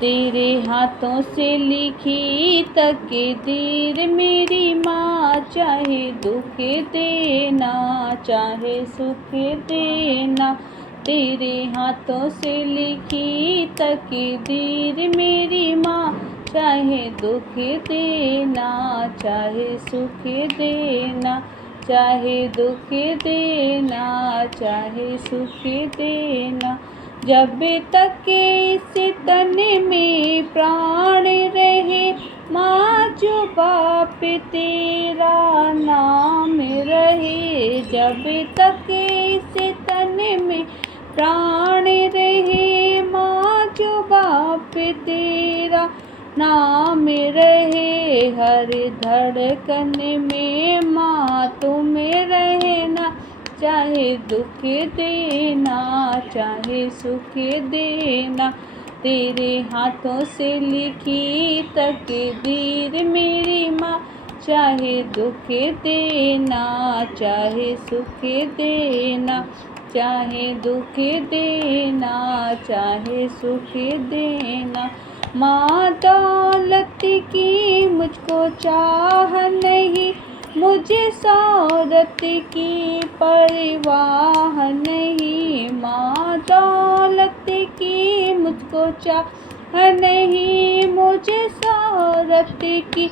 तेरे हाथों से लिखी तकदीर मेरी माँ, चाहे दुख देना चाहे सुख देना। तेरे हाथों से लिखी तकदीर मेरी माँ, चाहे दुख देना चाहे सुख देना। चाहे दुख देना चाहे सुख देना। जब तक इस तन में प्राण रहे माँ, जो बाप तेरा नाम रहे। जब तक इस तन में प्राण रहे माँ, जो बाप तेरा नाम रहे। हर धड़कन में माँ तुम रहना, चाहे दुख देना चाहे सुख देना। तेरे हाथों से लिखी तकदीर मेरी माँ, चाहे दुख देना चाहे सुख देना। चाहे दुख देना चाहे सुख देना। माँ दौलत की मुझको चाह नहीं, मुझे शोहरत की परवाह नहीं। माँ दौलत की मुझको चाह नहीं, मुझे शोहरत की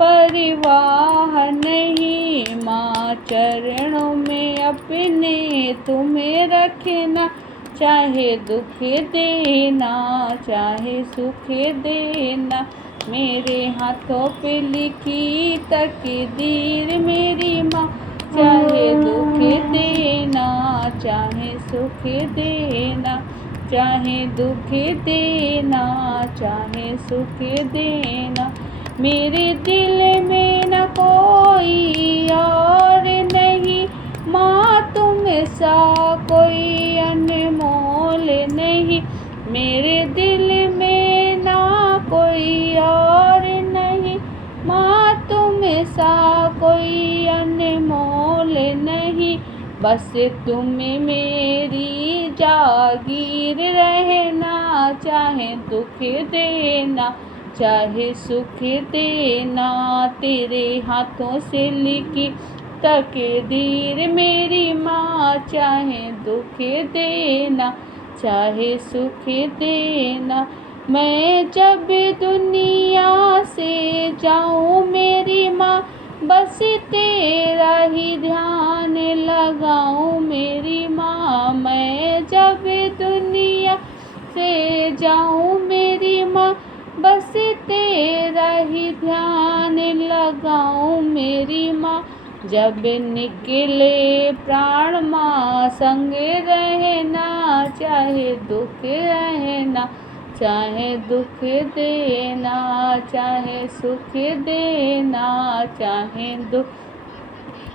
परवाह नहीं। माँ चरणों में अपने तुम्हें रखना, चाहे दुख देना चाहे सुख देना। मेरे हाथों पे लिखी तकदीर मेरी माँ, चाहे दुख देना चाहे सुख देना। चाहे दुख देना चाहे सुख देना। मेरे दिल में न कोई और नहीं माँ, तुम सा कोई अनमोल नहीं। मेरे दिल में ना कोई और नहीं माँ, तुम सा कोई अनमोल नहीं। बस तुम मेरी जागीर रहना, चाहे दुख देना चाहे सुख देना। तेरे हाथों से लिखी तकदीर मेरी माँ, चाहे दुख देना चाहे सुख देना। मैं जब दुनिया से जाऊँ मेरी माँ, बस तेरा ही ध्यान लगाऊँ मेरी माँ। मैं जब दुनिया से जाऊँ मेरी माँ, बस तेरा ही ध्यान लगाऊँ मेरी माँ। जब निकले प्राण माँ संग रहना, चाहे दुख रहना चाहे दुख देना। चाहे सुख देना चाहे दुख।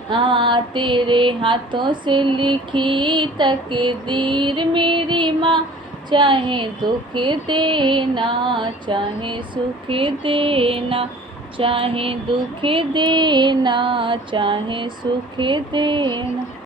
हाँ तेरे हाथों से लिखी तकदीर मेरी माँ, चाहे दुख देना चाहे सुख देना। चाहे दुख देना चाहे सुख देना।